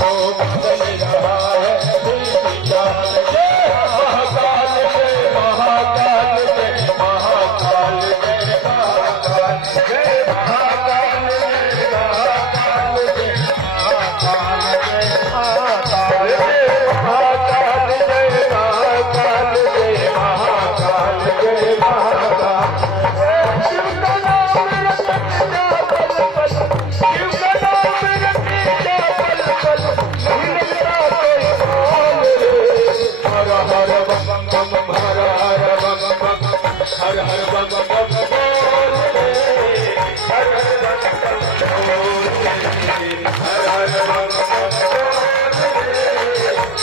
वो बदल रहा है दिल की चाल से। महाकाल जय महाकाल जय महाकाल जय महाकाल जय महाकाल जय महाकाल जय महाकाल जय महाकाल जय महाकाल जय महाकाल जय महाकाल जय महाकाल। शिव का नाम रटता पल पल, शिव का नाम रटता पल पल, नहीं लगता कोई कौन रे। हर हर बम बम हर हर बम बम हर हर बम बम बोल रे। हर हर बम बम बोल रे। हर हर बम बम बोल रे।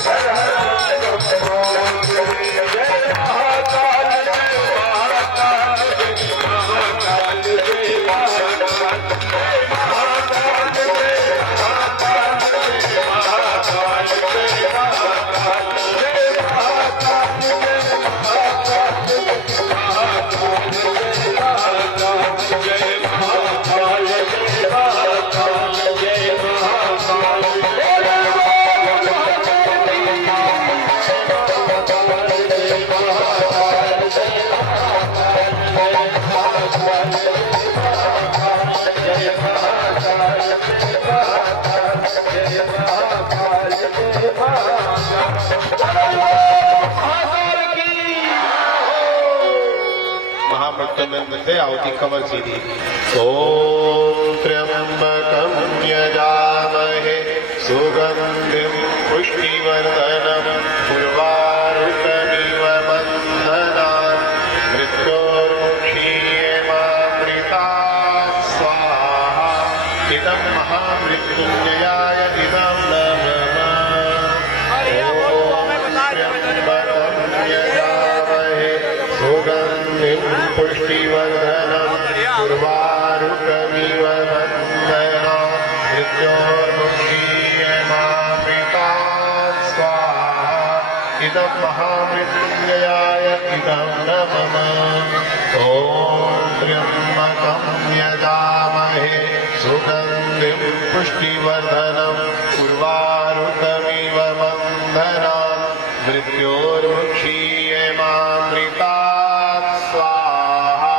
हर हर बम बम बोल रे। जय महाकाल जय महाकाल जय महाकाल जय महाकाल जय महाकाल जय महाकाल जय महाकाल जय महाकाल जय महाकाल जय महाकाल जय महाकाल जय महाकाल जय महाकाल जय महाकाल जय महाकाल। बोले बोल महाकाल जय महाकाल जय महाकाल जय महाकाल जय महामृत्युंजय से आवती कमर सीधी। ओम त्र्यंबकं यजामहे सुगंधिं पुष्टिवर्धनम् उर्वारुकमिव बन्धनान् मृत्योर्मुक्षीयमामृतात् स्वाहा। इदं महामृत्युंजयाय इदं नमः। सुगन्धिं पुष्टिवर्धनम् उर्वारुकमिव बन्धनान् मृत्योर्मुक्षीयमामृतात् स्वाहा। इदं महामृत्युंजयाय इदं नमः। ॐ त्र्यम्बकं यजामहे सुगन्धिं पुष्टिवर्धनम् उर्वारुकमिव बन्धनान् मृत्योर्मुक्षीयमामृतात् स्वाहा।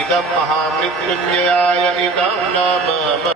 इदं महामृत्युंजयाय इदं नमः।